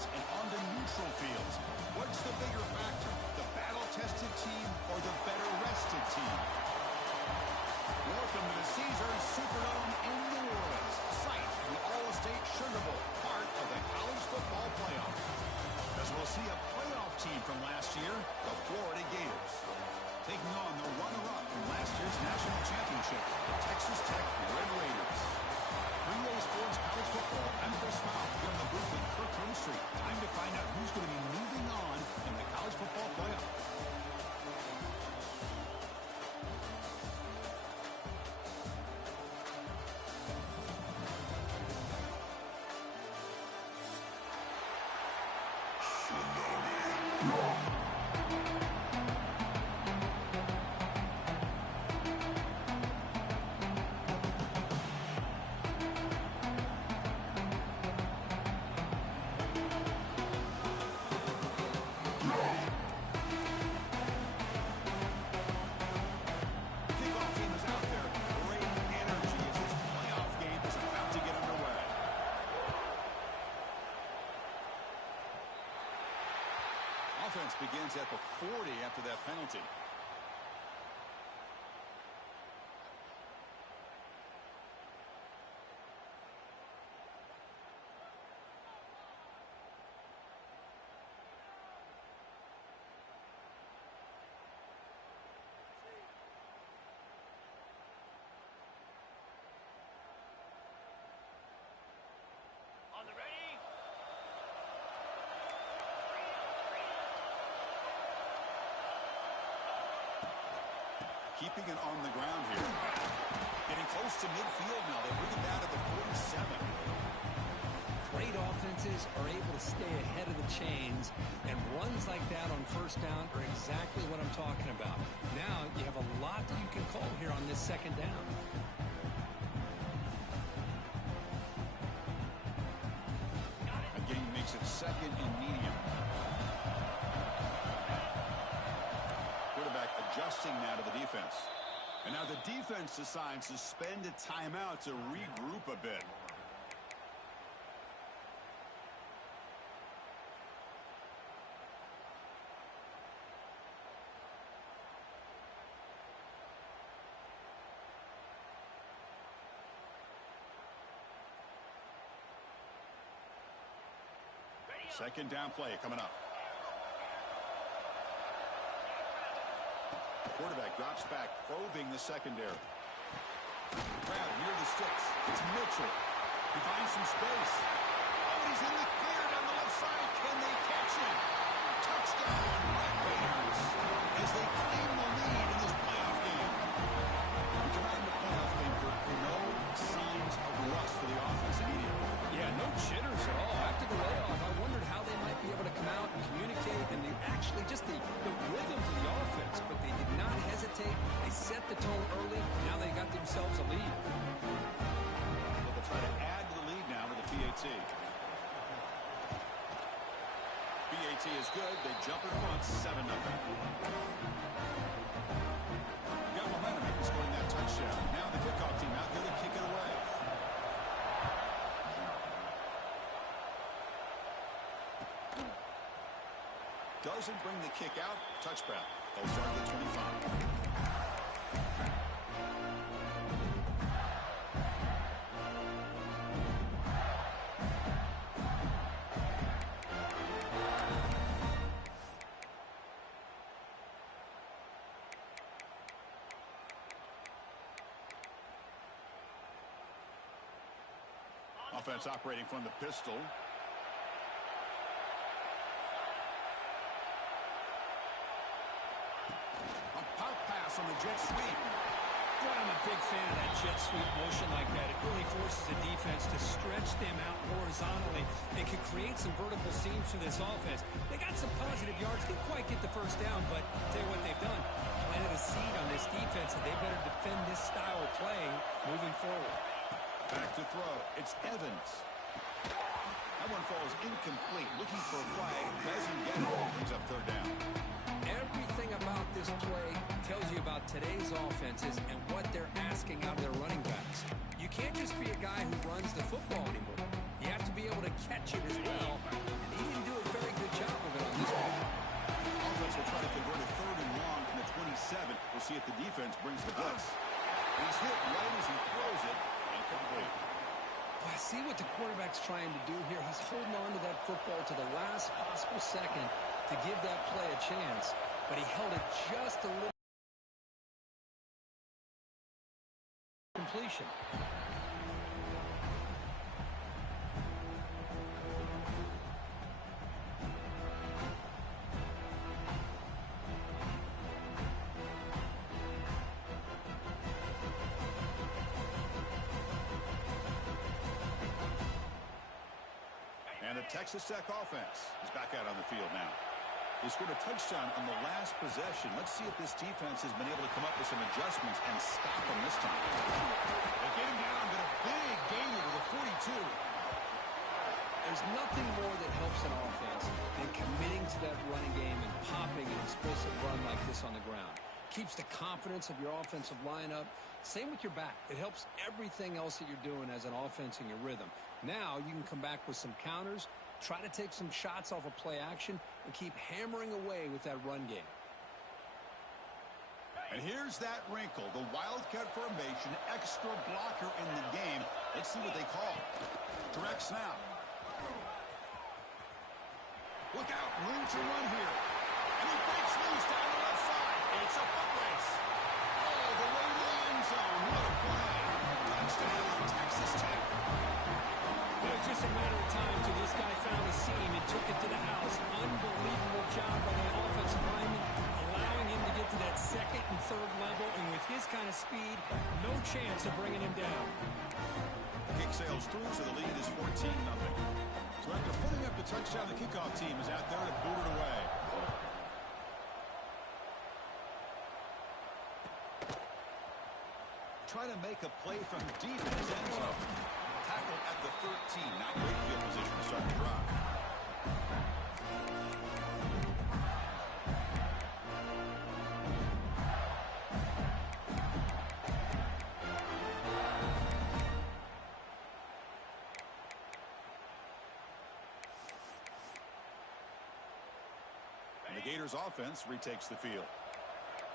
fields and on the neutral fields. What's the bigger factor, the battle-tested team or the better-rested team? Welcome to the Caesars Superdome in New Orleans, site of the All-State Sugar Bowl, part of the college football playoff. As we'll see a playoff team from last year, the Florida Gators, taking on the runner-up from last year's national championship, the Texas Tech Red Raiders. 3A Sports College Football, I'm Chris Fowl, here in the booth with Kirk Street. Time to find out who's going to be moving on in the college football playoff. Offense begins at the 40 after that penalty. On the ready. Keeping it on the ground here. Getting close to midfield now. They bring it down to the 47. Great offenses are able to stay ahead of the chains, and runs like that on first down are exactly what I'm talking about. Now you have a lot that you can call here on this second down. Again, makes it second and medium. Quarterback adjusting now to the defense. And now the defense decides to spend a timeout to regroup a bit. Second down play coming up. Quarterback drops back, probing the secondary. Crowd near the sticks. It's Mitchell. He finds some space. Oh, he's in the clear down the left side. Can they catch him? Touchdown, Red Raiders, as they claim the lead in this playoff game. We come out in the playoff game for no signs of rust for the offense immediately. Yeah, no jitters at all. After the layoff, I wondered how they might be able to come out and communicate, and they actually just the rhythm to the offense, but they did not hesitate. They set the tone early. Now they got themselves a lead. They'll try to add to the lead now with the PAT. PAT is good. They jump in front, 7-0. Got momentum after scoring that touchdown. Now the kickoff team out there to kick it away. Doesn't bring the kick out. Touchback. They'll start at the 25. Offense operating from the pistol. A pop pass on the jet sweep. Boy, I'm a big fan of that jet sweep motion like that. It really forces the defense to stretch them out horizontally and can create some vertical seams for this offense. They got some positive yards. Didn't quite get the first down, but I'll tell you what they've done. Planted a seed on this defense, and they better defend this style of play moving forward. Back to throw. It's Evans. That one falls incomplete. Looking for a flag. Doesn't get it. Brings up third down. Everything about this play tells you about today's offenses and what they're asking out of their running backs. You can't just be a guy who runs the football anymore. You have to to be able to catch it as well, and he didn't do a very good job of it on this one. Offense will try to convert a 3rd and long from the 27. We'll see if the defense brings the blitz. He's hit right as he throws it. Incomplete. I see what the quarterback's trying to do here. He's holding on to that football to the last possible second to give that play a chance, but he held it just a little. Completion. And the Texas Tech offense is back out on the field now. They scored a touchdown on the last possession. Let's see if this defense has been able to come up with some adjustments and stop them this time. They get him down, but a big gain to the 42. There's nothing more that helps an offense than committing to that running game and popping an explosive run like this on the ground. Keeps the confidence of your offensive lineup. Same with your back. It helps everything else that you're doing as an offense in your rhythm. Now you can come back with some counters, try to take some shots off of play action, and keep hammering away with that run game. And here's that wrinkle, the Wildcat formation, extra blocker in the game. Let's see what they call. Direct snap. Look out, room to run here. And he breaks loose down the left side. It's a foot race. All the way to the end zone. What a play. Touchdown, Texas Tech. It was just a matter of time till this guy found a seam and took it to the house. Unbelievable job by that offensive lineman, allowing him to get to that 2nd and 3rd level, and with his kind of speed, no chance of bringing him down. Kick sails through, so the lead is 14-0. So after putting up the touchdown, the kickoff team is out there to boot it away. Trying to make a play from deep in his end zone. Tackled at the 13. Not great field position to start the drive. And the Gators offense retakes the field.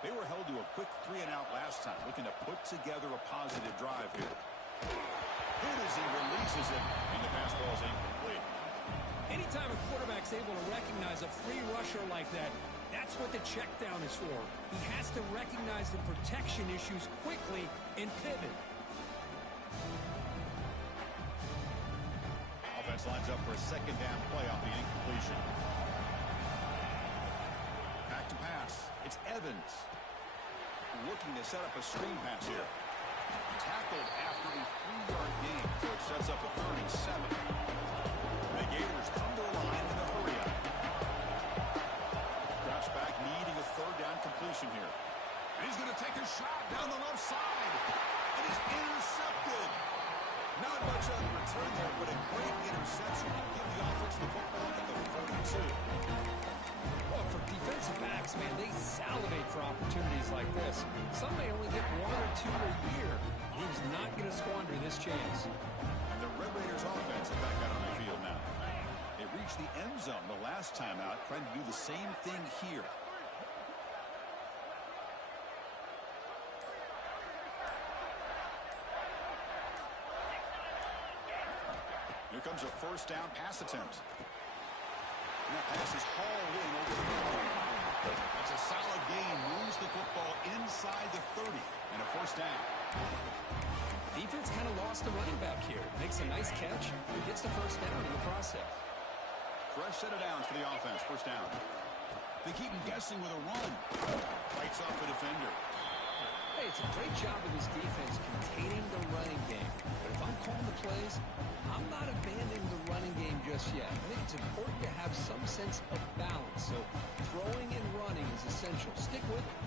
They were held to a quick 3-and-out last time, looking to put together a positive drive here. Good as he releases it, and the pass ball is incomplete. Anytime a quarterback's able to recognize a free rusher like that, that's what the check down is for. He has to recognize the protection issues quickly and pivot. Offense lines up for a 2nd down play off the incompletion. Back to pass. It's Evans. Looking to set up a screen pass here. Tackled after a 3-yard gain, so it sets up a 3rd and 7. The Gators come to the line in a hurry up. Drops back, needing a 3rd down completion here. And he's going to take a shot down the left side. It is intercepted. Not much on the return there, but a great interception to give the offense the football at the 42. Well, for defensive backs, man, they salivate for opportunities like this. Some may only get 1 or 2 a year. He's not going to squander this chance. And the Red Raiders offense is back out on the field now. They reached the end zone the last time out, trying to do the same thing here. Here comes a 1st down pass attempt. And that pass is hauled in over the middle. That's a solid gain. Moves the football inside the 30 and a 1st down. Defense kind of lost the running back here. Makes a nice catch and gets the 1st down in the process. Fresh set of downs for the offense. 1st down. They keep him guessing with a run. Fights off the defender. Hey, it's a great job of this defense containing the running game. But if I'm calling the plays, I'm not abandoning the running game just yet. I think it's important to have some sense of balance. So throwing and running is essential. Stick with it.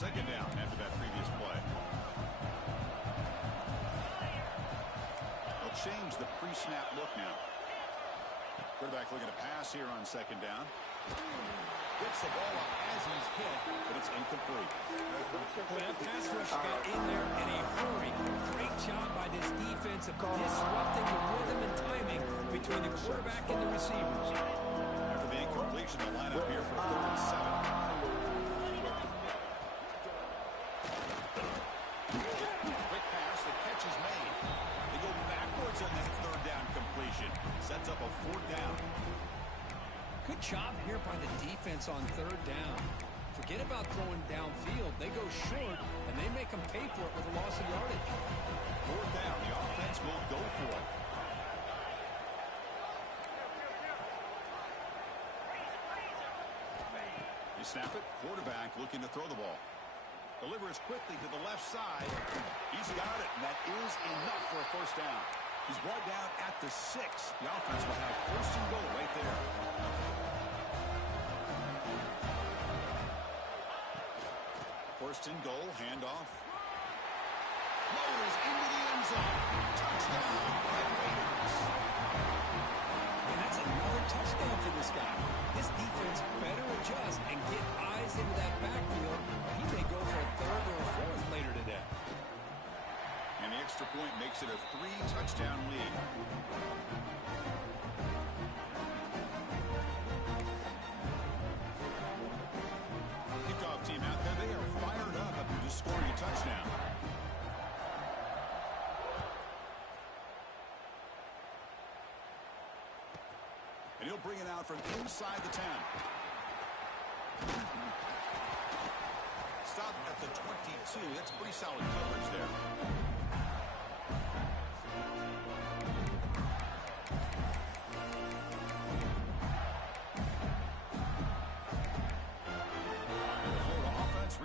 2nd down after that previous play. They'll change the pre-snap look now. Quarterback looking to pass here on 2nd down. Gets the ball up as he's hit, but it's incomplete. Well, that pass rush got in there in a hurry. Great job by this defense sense of disrupting the rhythm and timing between the quarterback and the receivers. After the incompletion, the lineup here for 3rd and 7. Quick pass, the catch is made. They go backwards on that 3rd down completion. Sets up a 4th down. Good job here by the defense on 3rd down. Forget about throwing downfield. They go short, and they make them pay for it with a loss of yardage. 4th down. The offense will go for it. You snap it. Quarterback looking to throw the ball. Delivers quickly to the left side. He's got it, and that is enough for a 1st down. He's brought down at the 6. The offense will have 1st and goal right there. 1st and goal, handoff. Floaters into the end zone. Touchdown, Raiders. And that's another touchdown for this guy. This defense better adjust and get eyes into that backfield. He may go for a 3rd or a 4th later today. And the extra point makes it a 3-touchdown lead. Kickoff team out there, they are fired up after just scoring a touchdown. And he'll bring it out from inside the 10. Stop at the 22. That's pretty solid coverage there.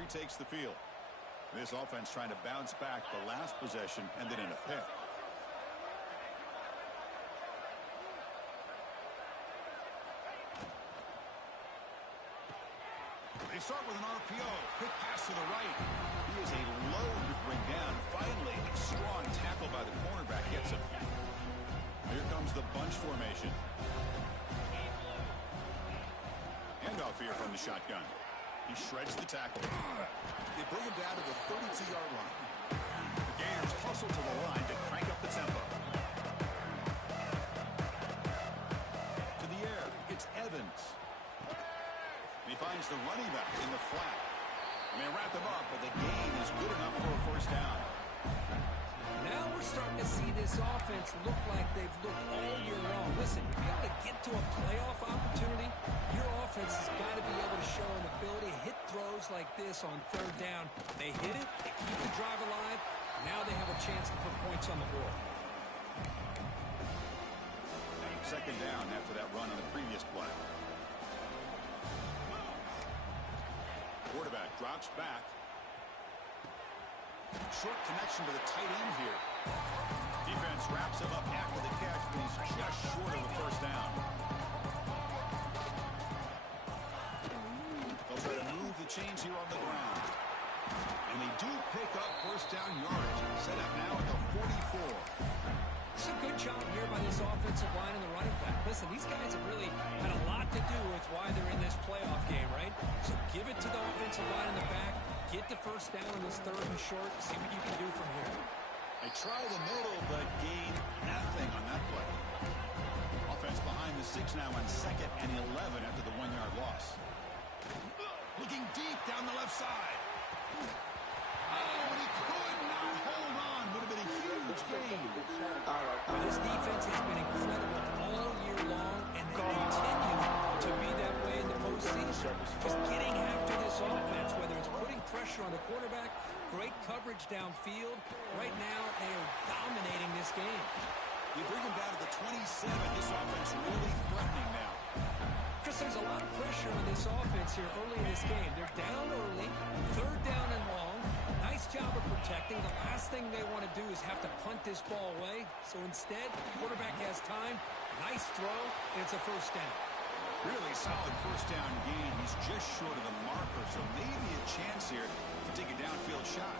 Takes the field. This offense trying to bounce back. The last possession ended in a pick. They start with an RPO. Quick pass to the right. He is a load to bring down. Finally, a strong tackle by the cornerback gets him. Here comes the bunch formation. Handoff here from the shotgun. He shreds the tackle. They bring him down to the 32-yard line. The Gators hustle to the line to crank up the tempo. To the air, it's Evans. And he finds the running back in the flat. And they wrap him up, but the gain is good enough for a 1st down. Now we're starting to see this offense look like they've looked all year long. Listen, if you got to get to a playoff opportunity, your offense has got to be able to show an ability to hit throws like this on 3rd down. They hit it, they keep the drive alive. Now they have a chance to put points on the board. 2nd down after that run on the previous play. Quarterback drops back. Short connection to the tight end here. Defense wraps him up after the catch, but he's just short of the 1st down. They'll try to move the chains here on the ground. And they do pick up 1st down yardage. Set up now at the 44. It's a good job here by this offensive line and the running back. Listen, these guys have really had a lot to do with why they're in this playoff game, right? So give it to the offensive line in the back. Get the 1st down on this 3rd and short. See what you can do from here. They try the middle, but gain nothing on that play. Offense behind the 6 now on 2nd and 11 after the 1-yard loss. Looking deep down the left side. Oh, and he could not hold on. Would have been a huge gain. Well, this defense has been incredible all year long, and they continue to be that way in the postseason. Just getting after this offense, whether it's putting pressure on the quarterback, great coverage downfield. Right now, they are dominating this game. You bring them down to the 27. This offense really threatening now. Chris, there's a lot of pressure on this offense here early in this game. They're down early, 3rd down and long. Nice job of protecting. The last thing they want to do is have to punt this ball away. So instead, the quarterback has time. Nice throw, and it's a 1st down. Really solid 1st down gain. He's just short of the marker, so maybe a chance here to take a downfield shot.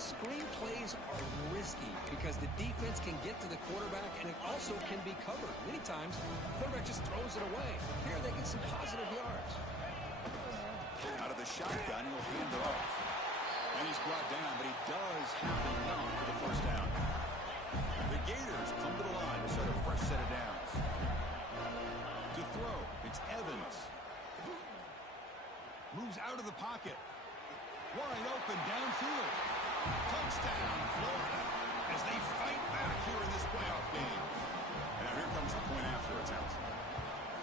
Screen plays are risky because the defense can get to the quarterback, and it also can be covered. Many times, the quarterback just throws it away. Here, they get some positive yards. Out of the shotgun, he'll hand it off. And he's brought down, but he does have enough for the 1st down. Wide open downfield. Touchdown, Florida, as they fight back here in this playoff game. And now here comes the point after attempt.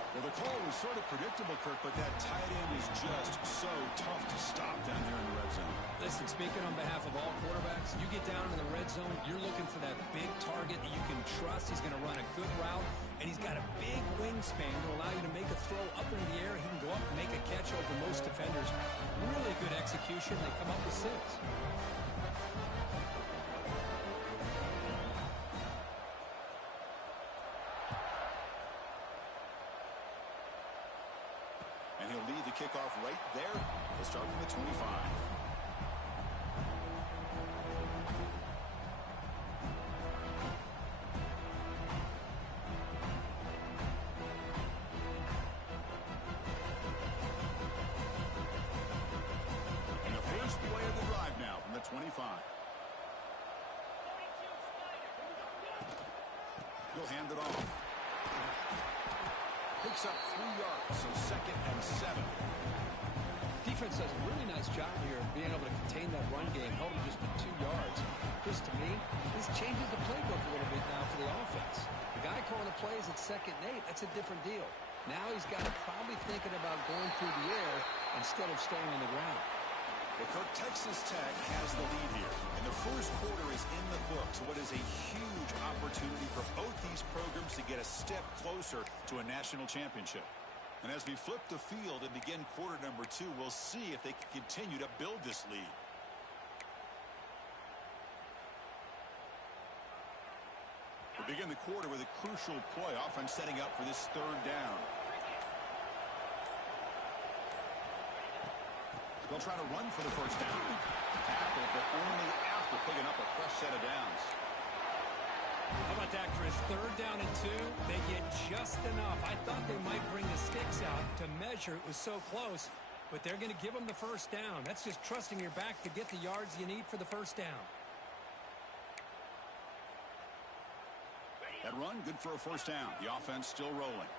Well, the call was sort of predictable, Kirk, but that tight end is just so tough to stop down there in the red zone. Listen, speaking on behalf of all quarterbacks, you get down in the red zone, you're looking for that big target that you can trust. He's going to run a good route, and he's got a big wingspan to allow you to make a throw up in the air. He can go up and make a catch over most defenders. Really good execution. They come up with 6. And he'll lead the kickoff right there. He'll start from the 25. And the first play of the drive now from the 25. He'll hand it off. Picks up 3 yards, so 2nd and 7. Defense does a really nice job here of being able to contain that run game, held him just to 2 yards. This, to me, this changes the playbook a little bit now for the offense. The guy calling the plays at 2nd and 8, that's a different deal. Now he's got to probably thinking about going through the air instead of staying on the ground. Well, Cook, Texas Tech has the lead here, and the first quarter is in the books. What is a huge opportunity for both these programs to get a step closer to a national championship. And as we flip the field and begin quarter number 2, we'll see if they can continue to build this lead. We begin the quarter with a crucial play, offense setting up for this 3rd down. They'll try to run for the first down. Tackle, but only after picking up a fresh set of downs. How about that, Chris? 3rd down and 2. They get just enough. I thought they might bring the sticks out to measure. It was so close, but they're going to give them the first down. That's just trusting your back to get the yards you need for the first down. That run, good for a first down. The offense still rolling.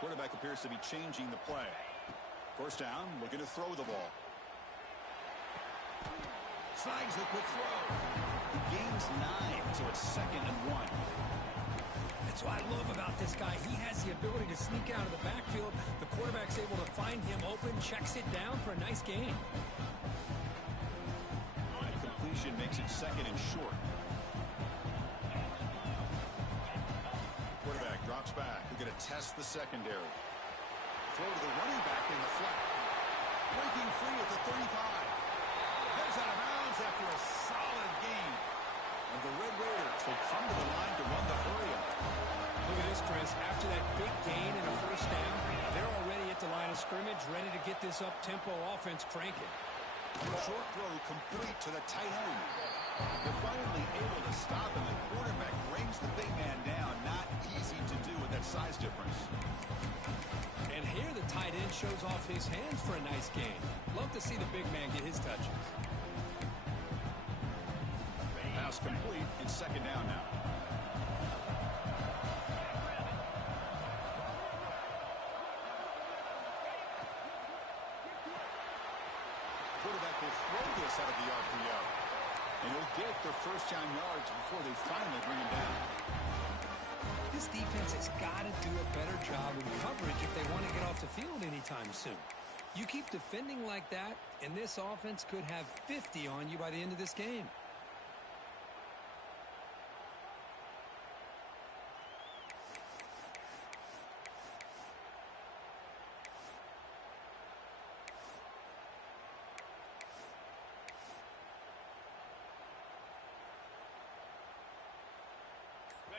Quarterback appears to be changing the play. First down, looking to throw the ball. Slides the quick throw. He gains 9, so it's 2nd and 1. That's what I love about this guy. He has the ability to sneak out of the backfield. The quarterback's able to find him open, checks it down for a nice gain. Completion makes it 2nd and short. Quarterback drops back. We're going to test the secondary. Throw to the running back in the flat. Breaking free at the 35. Heads out of bounds after a solid gain. And the Red Raiders will come to the line to run the hurry-up. Look at this, Chris. After that big gain and a first down, they're already at the line of scrimmage, ready to get this up-tempo offense cranking. Short throw complete to the tight end. They're finally able to stop him. The quarterback brings the big man down. Not easy to do with that size difference. And here the tight end shows off his hands for a nice gain. Love to see the big man get his touches. Pass complete. It's 2nd down now. Quarterback will throw this out of the RPO. And he'll get their first down yards before they finally bring him down. This defense has got to do a better job in coverage if they want to get off the field anytime soon. You keep defending like that, and this offense could have 50 on you by the end of this game.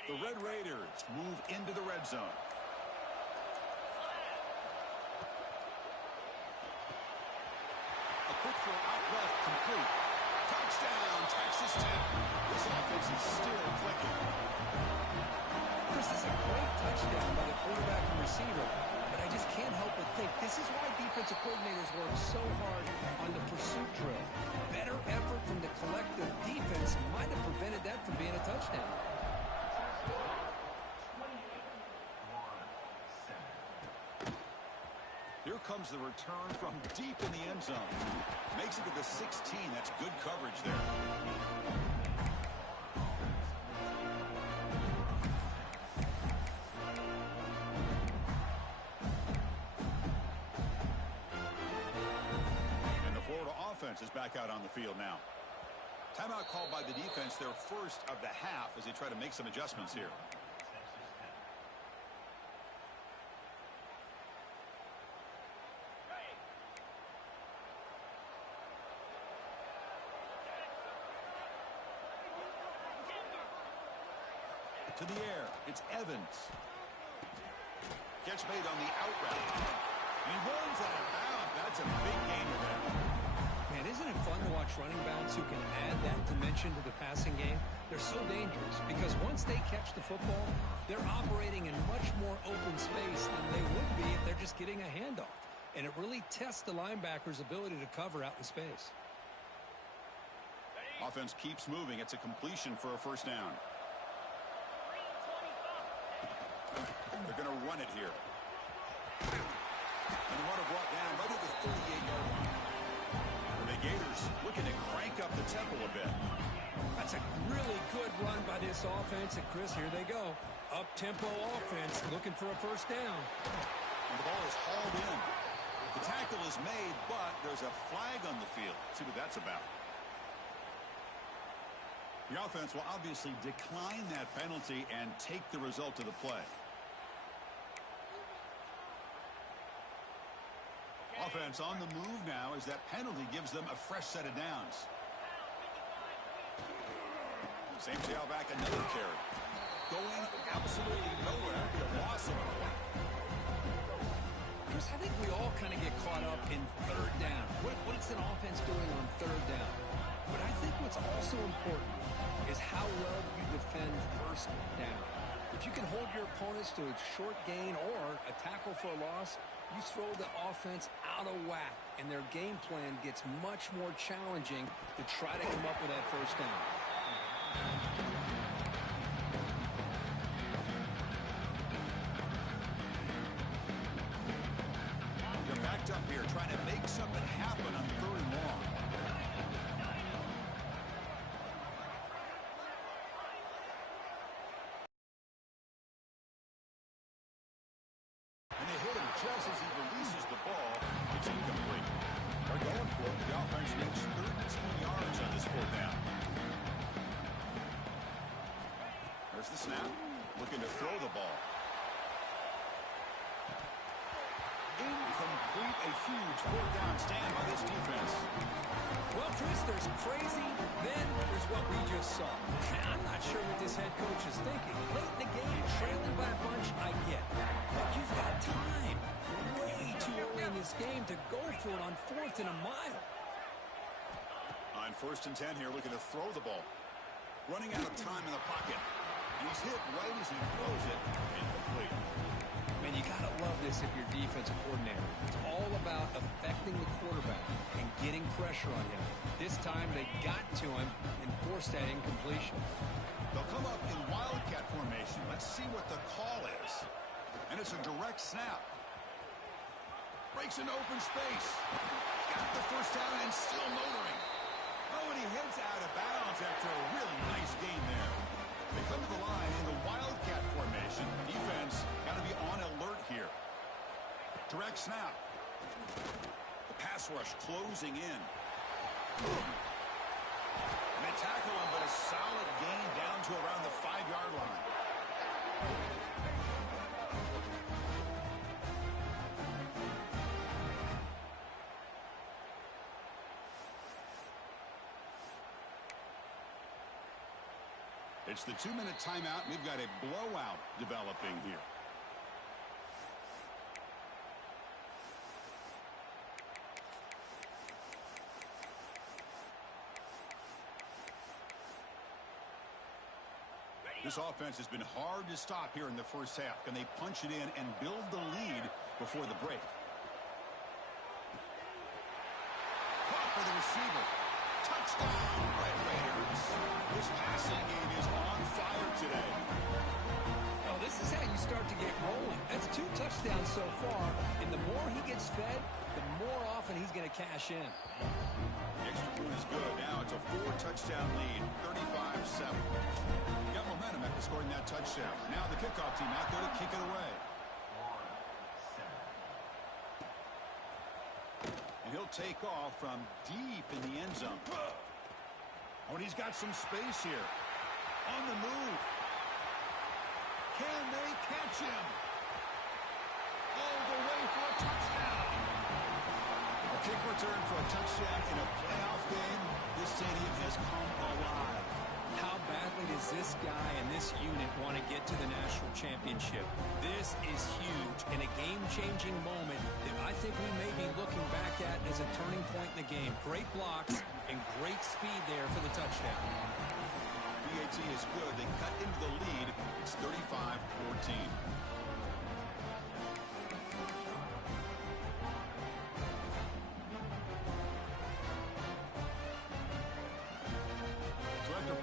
The Red Raiders move into the red zone. A quick throw out left, complete. Touchdown, Texas Tech. This offense is still clicking. Chris, this is a great touchdown by the quarterback and receiver, but I just can't help but think this is why defensive coordinators work so hard on the pursuit drill. Better effort from the collective defense might have prevented that from being a touchdown. comes the return from deep in the end zone. Makes it to the 16. That's good coverage there. And the Florida offense is back out on the field now. Timeout called by the defense, their first of the half, as they try to make some adjustments here. To the air, it's Evans. Catch made on the out route. And he rolls out of bounds. That's a big gainer there. Man, isn't it fun to watch running backs who can add that dimension to the passing game? They're so dangerous because once they catch the football, they're operating in much more open space than they would be if they're just getting a handoff. And it really tests the linebacker's ability to cover out in space. Offense keeps moving. It's a completion for a first down. They're going to run it here. And the runner brought down right at the 38-yard line. The Gators looking to crank up the tempo a bit. That's a really good run by this offense. And, Chris, here they go. Up-tempo offense looking for a first down. And the ball is hauled in. The tackle is made, but there's a flag on the field. Let's see what that's about. The offense will obviously decline that penalty and take the result of the play. Offense on the move now as that penalty gives them a fresh set of downs. Same tailback, another carry. Going absolutely nowhere. A loss of a point. Chris, I think we all kind of get caught up in third down. What's an offense doing on third down? But I think what's also important is how well you defend first down. If you can hold your opponents to a short gain or a tackle for a loss, you throw the offense out of whack, and their game plan gets much more challenging to try to come up with that first down. They're backed up here, trying to make something happen on third and long. And they hit him just as he releases the ball. It's incomplete. They're going for it. The offense needs 13 yards on this fourth down. There's the snap. Looking to throw the ball. Incomplete. A huge fourth down stand by this defense. Well, Chris, there's crazy, then there's what we just saw. I'm not sure what this head coach is thinking. Late in the game, trailing by a bunch, I get. But you've got time. Way too early in this game to go for it on 4th and a mile. On 1st and 10 here, looking to throw the ball. Running out of time in the pocket. And he's hit right as he throws it. Incomplete. Man, you got to love this if you're defensive coordinator. It's all about affecting the quarterback and getting pressure on him. This time they got to him and forced that incompletion. They'll come up in wildcat formation. Let's see what the call is. And it's a direct snap. Breaks into open space. Got the first down and still motoring. Oh, and he heads out of bounds after a really nice gain there. They come to the line in the wildcat formation. Defense got to be on alert here. Direct snap. The pass rush closing in. And they tackle him, but a solid gain down to around the 5-yard line. It's the 2-minute timeout. We've got a blowout developing here. This offense has been hard to stop here in the first half. Can they punch it in and build the lead before the break? Caught for the receiver. Touchdown, Red Raiders. This passing game is on fire today. Oh, this is how you start to get rolling. That's 2 touchdowns so far, and the more he gets fed, the more often he's going to cash in. The extra point is good. Now it's a 4-touchdown lead, 35-7. Got momentum after scoring that touchdown. Now the kickoff team out there to kick it away. And he'll take off from deep in the end zone. Oh, and he's got some space here. On the move. Can they catch him? All the way for a touchdown. A kick return for a touchdown in a playoff game. This stadium has come alive. How badly does this guy and this unit want to get to the national championship? This is huge and a game-changing moment that I think we may be looking back at as a turning point in the game. Great blocks and great speed there for the touchdown. PAT is good. They cut into the lead. It's 35-14.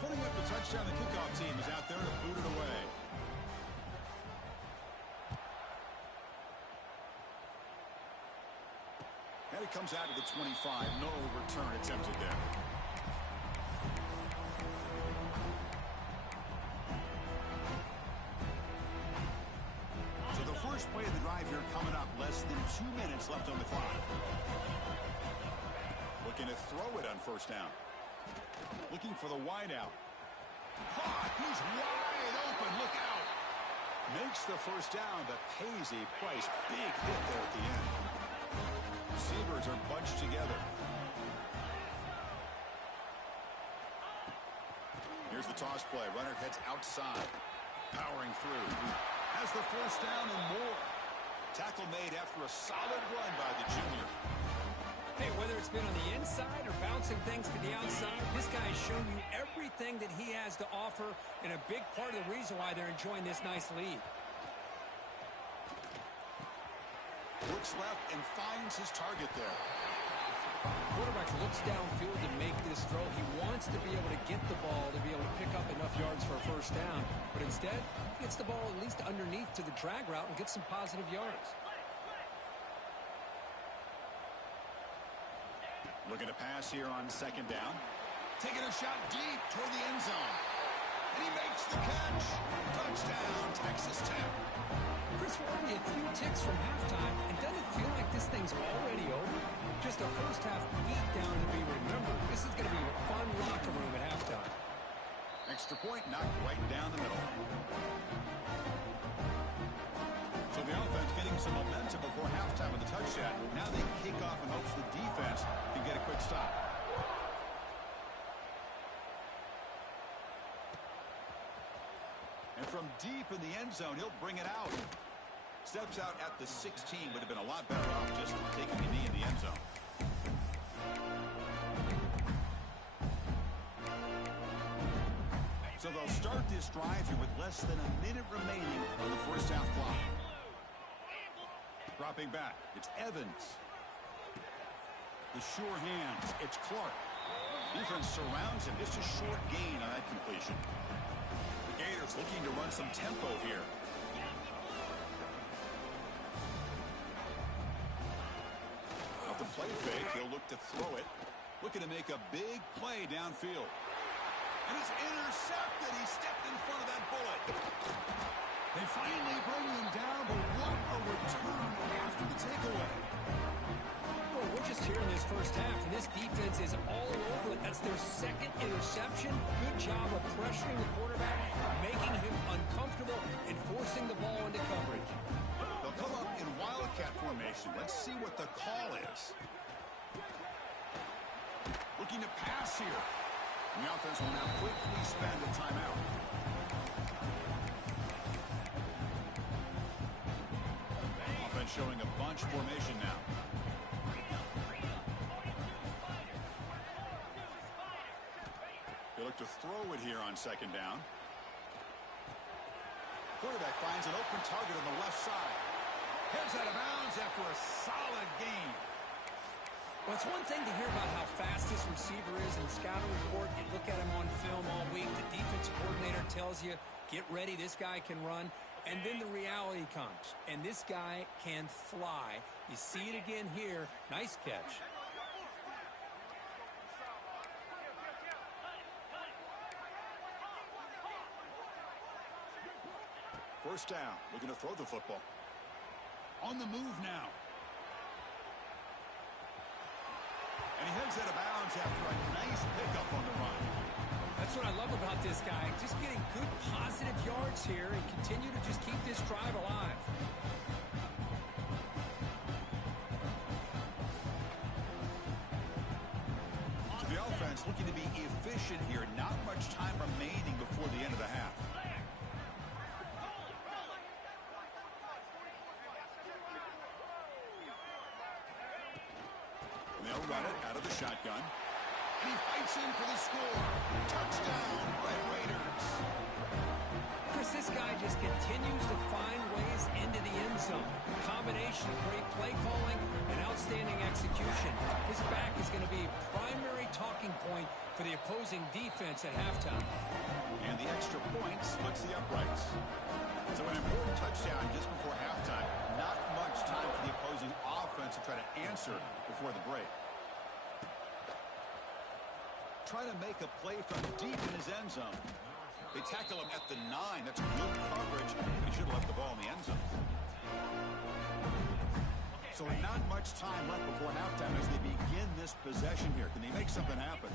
Putting up the touchdown, the kickoff team is out there to boot it away. And it comes out to the 25. No return attempted there. So the first play of the drive here coming up. Less than 2 minutes left on the clock. Looking to throw it on first down. Looking for the wide out. Caught. He's wide open. Look out. Makes the first down, but pays a price. Big hit there at the end. Receivers are bunched together. Here's the toss play. Runner heads outside. Powering through. Has the first down and more. Tackle made after a solid run by the junior. Hey, whether it's been on the inside or bouncing things to the outside, this guy has shown you everything that he has to offer, and a big part of the reason why they're enjoying this nice lead. Looks left and finds his target there. Quarterback looks downfield to make this throw. He wants to be able to get the ball to be able to pick up enough yards for a first down, but instead, he gets the ball at least underneath to the drag route and gets some positive yards. Looking to pass here on second down. Taking a shot deep toward the end zone. And he makes the catch. Touchdown, Texas Tech. Chris, we're only a few ticks from halftime, and doesn't it feel like this thing's already over? Just a first half beat down to be remembered. This is going to be a fun locker room at halftime. Extra point knocked right down the middle. So the offense getting some momentum before halftime with the touchdown. Now they kick off in hopes the defense can get a quick stop. And from deep in the end zone, he'll bring it out. Steps out at the 16, would have been a lot better off just taking a knee in the end zone. So they'll start this drive here with less than a minute remaining on the first half clock. Dropping back, it's Evans. The sure hands, it's Clark. Defense surrounds him, just a short gain on that completion. The Gators looking to run some tempo here. Off the play fake, he'll look to throw it. Looking to make a big play downfield. And it's intercepted. He stepped in front of that bullet. They finally bring him down, but what a return after the takeaway. Well, we're just here in this first half, and this defense is all over it. That's their second interception. Good job of pressuring the quarterback, making him uncomfortable, and forcing the ball into coverage. They'll come up in Wildcat formation. Let's see what the call is. Looking to pass here. And the offense will now quickly spend a timeout. Offense showing a bunch formation now. They look to throw it here on second down. Quarterback finds an open target on the left side. Heads out of bounds after a solid gain. Well, it's one thing to hear about how fast this receiver is in the scouting report. You look at him on film all week. The defensive coordinator tells you, get ready, this guy can run. And then the reality comes, and this guy can fly. You see it again here. Nice catch. First down, looking to throw the football. On the move now. And he heads out of bounds after a nice pickup on the run. That's what I love about this guy. Just getting good positive yards here and continue to just keep this drive alive. So the offense looking to be efficient here. Not much time remaining before the end of the half. And they'll run it out of the shotgun. And he fights in for the score. Touchdown, Red Raiders. Chris, this guy just continues to find ways into the end zone. A combination of great play calling and outstanding execution. His back is going to be a primary talking point for the opposing defense at halftime. And the extra point splits the uprights. So an important touchdown just before halftime. Not much time for the opposing offense to try to answer before the break. Try to make a play from deep in his end zone. They tackle him at the 9. That's good coverage. He should have left the ball in the end zone. So not much time left before halftime as they begin this possession here. Can they make something happen?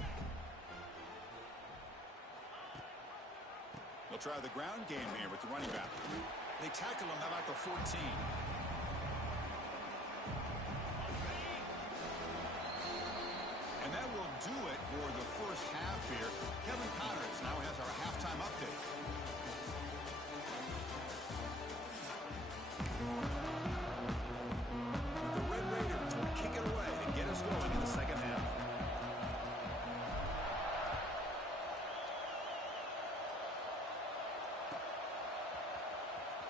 They'll try the ground game here with the running back. They tackle him about the 14. And that will do it for the first half here. Kevin Connors now has our halftime update. The Red Raiders will kick it away and get us going in the second half.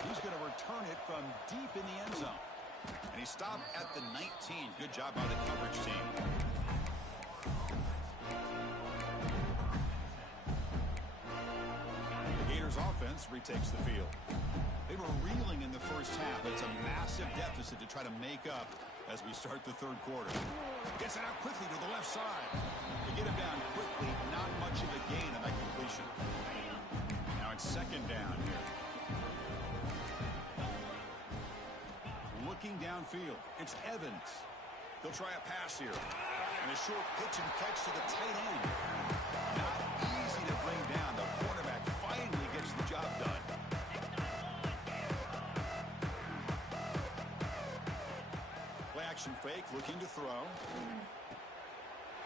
He's going to return it from deep in the end zone. And he stopped at the 19. Good job by the coverage team. Offense retakes the field. They were reeling in the first half. It's a massive deficit to try to make up as we start the third quarter. Gets it out quickly to the left side. They get him down quickly. Not much of a gain on that completion. Now it's second down here. Looking downfield. It's Evans. They'll try a pass here. And a short pitch and catch to the tight end. Not easy to bring down. The quarterback finally gets the job done. Play action fake, looking to throw.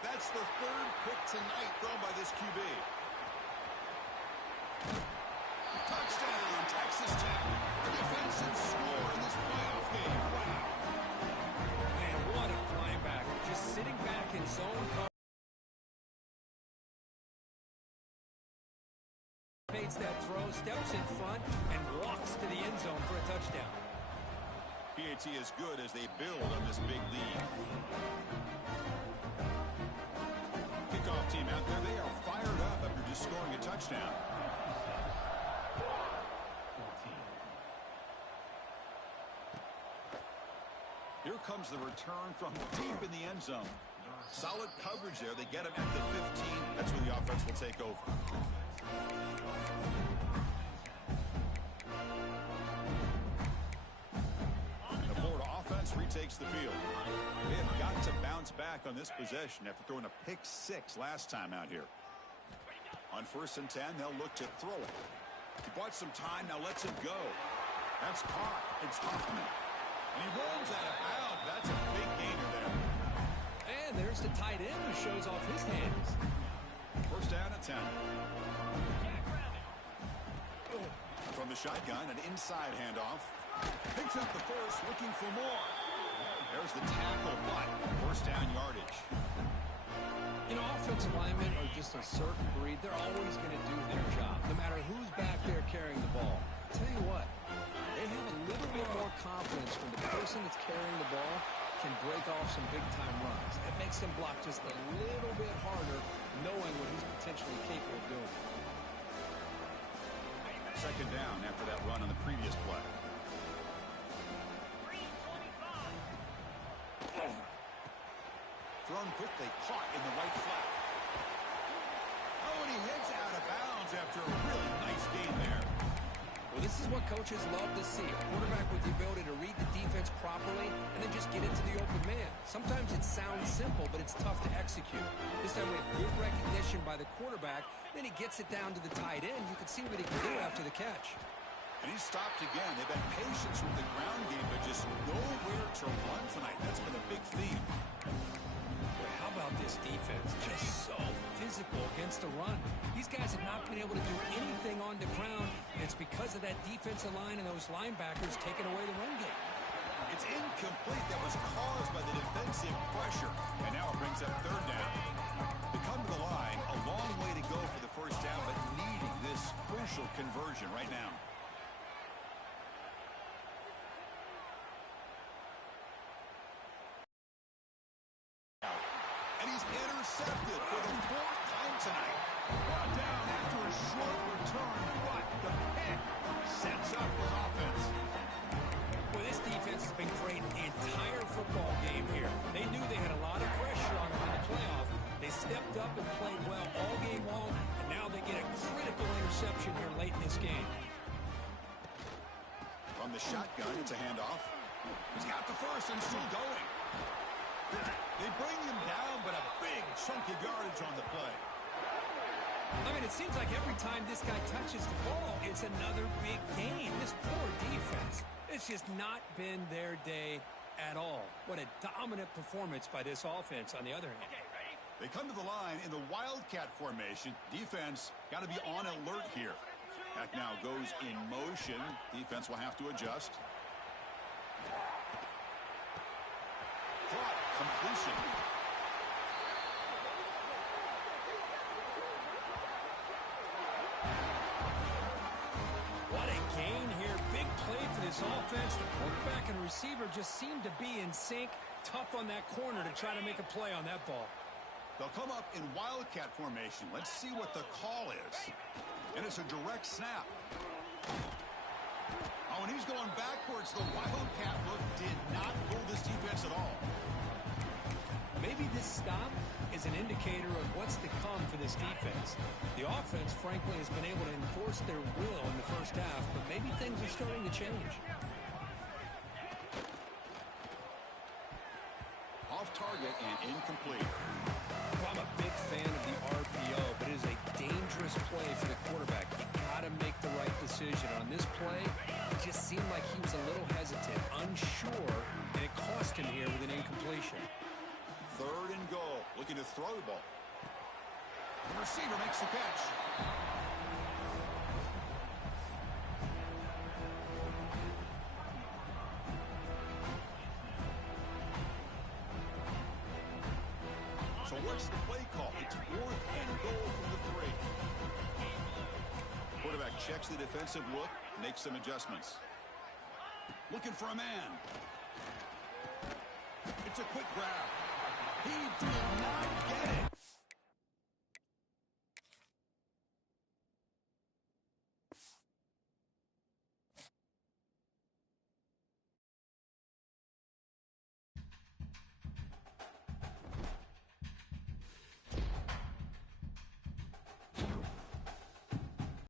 That's the third pick tonight thrown by this QB. Touchdown, Texas Tech. The defensive score in this playoff game. Wow. Man, what a linebacker. Just sitting back in zone coverage. That throw, steps in front, and walks to the end zone for a touchdown. PAT is good as they build on this big lead. Kickoff team out there, they are fired up after just scoring a touchdown. Here comes the return from deep in the end zone. Solid coverage there. They get him at the 15. That's where the offense will take over. The Florida offense retakes the field. They have got to bounce back on this possession after throwing a pick 6 last time out here. On 1st and 10, they'll look to throw it. He bought some time, now lets it go. That's caught. It's Hoffman. And he rolls out of bounds. That's a big gainer there. And there's the tight end who shows off his hands. 1st down at 10. From the shotgun, an inside handoff. Picks up the first, looking for more. There's the tackle, but 1st down yardage. You know, offensive linemen are just a certain breed. They're always going to do their job, no matter who's back there carrying the ball. I'll tell you what, they have a little bit more confidence when the person that's carrying the ball can break off some big-time runs. That makes him block just a little bit harder, knowing what he's potentially capable of doing. Second down after that run on the previous play. Thrown quickly, caught in the right flat. Oh, and he hits out of bounds after a really nice game there. Well, this is what coaches love to see. A quarterback with the ability to read the defense properly and then just get into the open man. Sometimes it sounds simple, but it's tough to execute. This time we have good recognition by the quarterback. Then he gets it down to the tight end. You can see what he can do after the catch. And he's stopped again. They've had patience with the ground game, but just nowhere to run tonight. That's been a big theme. Boy, how about this defense? Just so physical against the run. These guys have not been able to do anything on the ground, and it's because of that defensive line and those linebackers taking away the run game. It's incomplete. That was caused by the defensive pressure. And now it brings up third down. They come to the line. A long way to go for the first down, but needing this crucial conversion right now. And he's intercepted for the fourth time tonight. Brought down after a short return, but the pick sets up his offense. Well, this defense has been great the entire football game here. They knew they had a lot of pressure on them in the playoff. They stepped up and played well all game long, and now they get a critical interception here late in this game. From the shotgun, it's a handoff. He's got the first and still going. They bring him down, but a big chunk of yardage on the play. I mean, it seems like every time this guy touches the ball, it's another big gain. This poor defense, it's just not been their day at all. What a dominant performance by this offense on the other hand. Okay, ready? They come to the line in the Wildcat formation. Defense got to be on alert here. Pack now goes in motion. Defense will have to adjust. Caught. Completion. What a gain here. Big play for this offense. The quarterback and receiver just seem to be in sync. Tough on that corner to try to make a play on that ball. They'll come up in Wildcat formation. Let's see what the call is. And it's a direct snap. Oh, and he's going backwards. The Wildcat look did not fool this defense at all. Maybe this stop is an indicator of what's to come for this defense. The offense, frankly, has been able to enforce their will in the first half, but maybe things are starting to change. Off target and incomplete. Well, I'm a big fan of the RPO, but it is a dangerous play for the quarterback. You got to make the right decision. On this play, it just seemed like he was a little hesitant, unsure, and it cost him here with an incompletion. Third and goal. Looking to throw the ball. The receiver makes the catch. So what's the play call? It's 4th and goal from the 3. Quarterback checks the defensive look, makes some adjustments. Looking for a man. It's a quick grab. He did